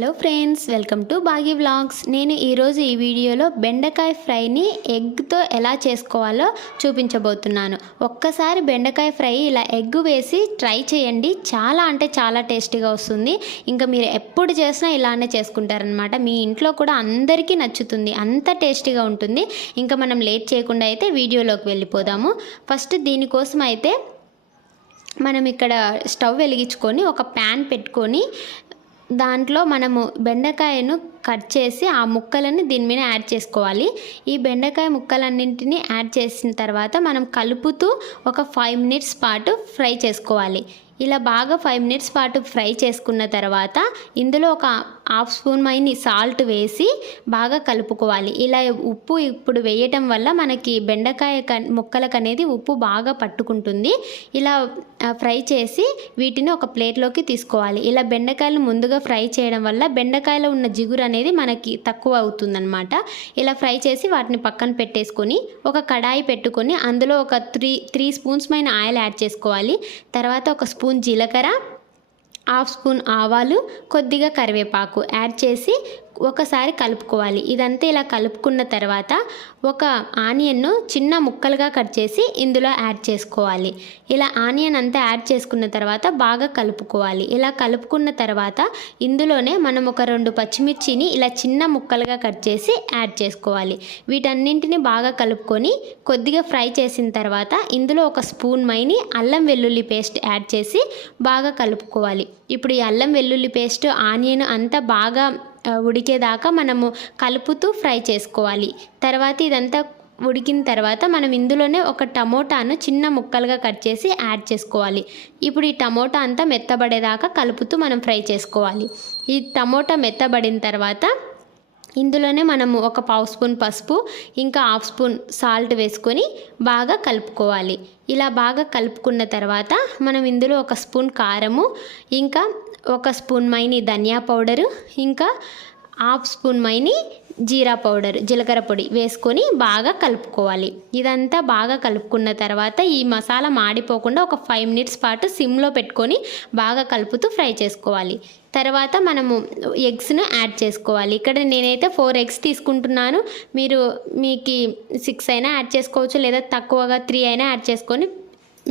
Hello friends, welcome to Bagi vlogs. నేను ఈరోజు ఈ వీడియోలో బెండకాయ ఫ్రైని ఎగ్తో ఎలా చేసుకోవాలో చూపించబోతున్నాను. ఒక్కసారి బెండకాయ ఫ్రై ఇలా ఎగ్ వేసి ట్రై చేయండి. చాలా అంటే చాలా టేస్టీగా వస్తుంది. ఇంకా మీరు ఎప్పుడు చేసినా ఇలానే చేసుకుంటారనమాట. మీ ఇంట్లో కూడా అందరికీ నచ్చుతుంది, అంత టేస్టీగా ఉంటుంది. ఇంకా మనం లేట్ చేయకుండా అయితే వీడియోలోకి వెళ్ళిపోదాము. ఫస్ట్ దీనికోసం అయితే మనం ఇక్కడ స్టవ్ వెలిగించుకొని ఒక ప్యాన్ పెట్టుకొని దాంట్లో మనము బెండకాయను కట్ చేసి ఆ ముక్కలని దీని మీద యాడ్ చేసుకోవాలి. ఈ బెండకాయ ముక్కలన్నింటినీ యాడ్ చేసిన తర్వాత మనం కలుపుతూ ఒక 5 మినిట్స్ పాటు ఫ్రై చేసుకోవాలి. ఇలా బాగా 5 మినిట్స్ పాటు ఫ్రై చేసుకున్న తర్వాత ఇందులో ఒక హాఫ్ స్పూన్ మైని సాల్ట్ వేసి బాగా కలుపుకోవాలి. ఇలా ఉప్పు ఇప్పుడు వేయటం వల్ల మనకి బెండకాయ ముక్కలకు అనేది ఉప్పు బాగా పట్టుకుంటుంది. ఇలా ఫ్రై చేసి వీటిని ఒక ప్లేట్లోకి తీసుకోవాలి. ఇలా బెండకాయలు ముందుగా ఫ్రై చేయడం వల్ల బెండకాయలో ఉన్న జిగురు అనేది మనకి తక్కువ అవుతుందన్నమాట. ఇలా ఫ్రై చేసి వాటిని పక్కన పెట్టేసుకొని ఒక కడాయి పెట్టుకొని అందులో ఒక 3 స్పూన్స్ మైన ఆయిల్ యాడ్ చేసుకోవాలి. తర్వాత ఒక స్పూన్ జీలకర్ర, హాఫ్ స్పూన్ ఆవాలు, కొద్దిగా కరివేపాకు యాడ్ చేసి ఒకసారి కలుపుకోవాలి. ఇదంతా ఇలా కలుపుకున్న తర్వాత ఒక ఆనియన్ను చిన్న ముక్కలుగా కట్ చేసి ఇందులో యాడ్ చేసుకోవాలి. ఇలా ఆనియన్ అంతా యాడ్ చేసుకున్న తర్వాత బాగా కలుపుకోవాలి. ఇలా కలుపుకున్న తర్వాత ఇందులోనే మనం ఒక 2 పచ్చిమిర్చిని ఇలా చిన్న ముక్కలుగా కట్ చేసి యాడ్ చేసుకోవాలి. వీటన్నింటిని బాగా కలుపుకొని కొద్దిగా ఫ్రై చేసిన తర్వాత ఇందులో ఒక స్పూన్ మైని అల్లం వెల్లుల్లి పేస్ట్ యాడ్ చేసి బాగా కలుపుకోవాలి. ఇప్పుడు ఈ అల్లం వెల్లుల్లి పేస్ట్ ఆనియన్ అంతా బాగా ఉడికేదాకా మనము కలుపుతూ ఫ్రై చేసుకోవాలి. తర్వాత ఇదంతా ఉడికిన తర్వాత మనం ఇందులోనే ఒక టమోటాను చిన్న ముక్కలుగా కట్ చేసి యాడ్ చేసుకోవాలి. ఇప్పుడు ఈ టమోటా అంతా మెత్తబడేదాకా కలుపుతూ మనం ఫ్రై చేసుకోవాలి. ఈ టమోటా మెత్తబడిన తర్వాత ఇందులోనే మనము ఒక 1/2 స్పూన్ పసుపు ఇంకా హాఫ్ స్పూన్ సాల్ట్ వేసుకొని బాగా కలుపుకోవాలి. ఇలా బాగా కలుపుకున్న తర్వాత మనం ఇందులో ఒక స్పూన్ కారము, ఇంకా ఒక స్పూన్ మైని ధనియా పౌడరు, ఇంకా హాఫ్ స్పూన్ మైని జీరా పౌడర్, జీలకర్ర పొడి వేసుకొని బాగా కలుపుకోవాలి. ఇదంతా బాగా కలుపుకున్న తర్వాత ఈ మసాలా మాడిపోకుండా ఒక 5 మినిట్స్ పాటు సిమ్లో పెట్టుకొని బాగా కలుపుతూ ఫ్రై చేసుకోవాలి. తర్వాత మనము ఎగ్స్ను యాడ్ చేసుకోవాలి. ఇక్కడ నేనైతే 4 ఎగ్స్ తీసుకుంటున్నాను. మీకు 6 అయినా యాడ్ చేసుకోవచ్చు, లేదా తక్కువగా 3 అయినా యాడ్ చేసుకొని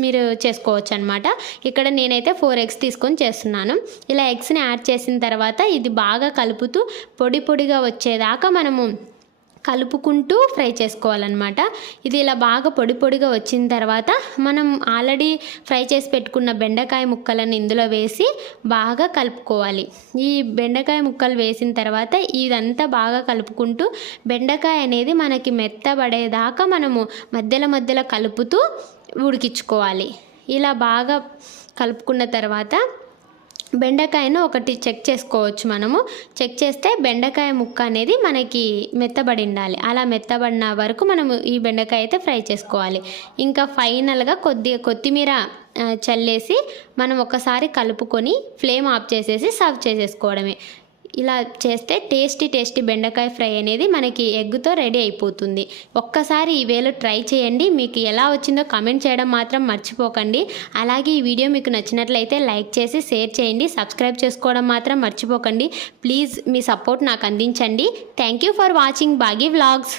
మీరు చేసుకోవచ్చు అనమాట. ఇక్కడ నేనైతే 4 ఎగ్స్ తీసుకొని చేస్తున్నాను. ఇలా ఎగ్స్ని యాడ్ చేసిన తర్వాత ఇది బాగా కలుపుతూ పొడి పొడిగా వచ్చేదాకా మనము కలుపుకుంటూ ఫ్రై చేసుకోవాలన్నమాట. ఇది ఇలా బాగా పొడి పొడిగా వచ్చిన తర్వాత మనం ఆల్రెడీ ఫ్రై చేసి పెట్టుకున్న బెండకాయ ముక్కలను ఇందులో వేసి బాగా కలుపుకోవాలి. ఈ బెండకాయ ముక్కలు వేసిన తర్వాత ఇదంతా బాగా కలుపుకుంటూ బెండకాయ అనేది మనకి మెత్తబడేదాకా మనము మధ్యలో కలుపుతూ ఉడికించుకోవాలి. ఇలా బాగా కలుపుకున్న తర్వాత బెండకాయను ఒకటి చెక్ చేసుకోవచ్చు. మనము చెక్ చేస్తే బెండకాయ ముక్క అనేది మనకి మెత్తబడి ఉండాలి. అలా మెత్తబడిన వరకు మనము ఈ బెండకాయ అయితే ఫ్రై చేసుకోవాలి. ఇంకా ఫైనల్గా కొద్దిగా కొత్తిమీర చల్లేసి మనం ఒకసారి కలుపుకొని ఫ్లేమ్ ఆఫ్ చేసేసి సర్వ్ చేసేసుకోవడమే. ఇలా చేస్తే టేస్టీ బెండకాయ ఫ్రై అనేది మనకి ఎగ్తో రెడీ అయిపోతుంది. ఒక్కసారి ఈ వేలో ట్రై చేయండి. మీకు ఎలా వచ్చిందో కామెంట్ చేయడం మాత్రం మర్చిపోకండి. అలాగే ఈ వీడియో మీకు నచ్చినట్లయితే లైక్ చేసి షేర్ చేయండి. సబ్స్క్రైబ్ చేసుకోవడం మాత్రం మర్చిపోకండి. ప్లీజ్ మీ సపోర్ట్ నాకు అందించండి. Thank you for watching Bagi vlogs.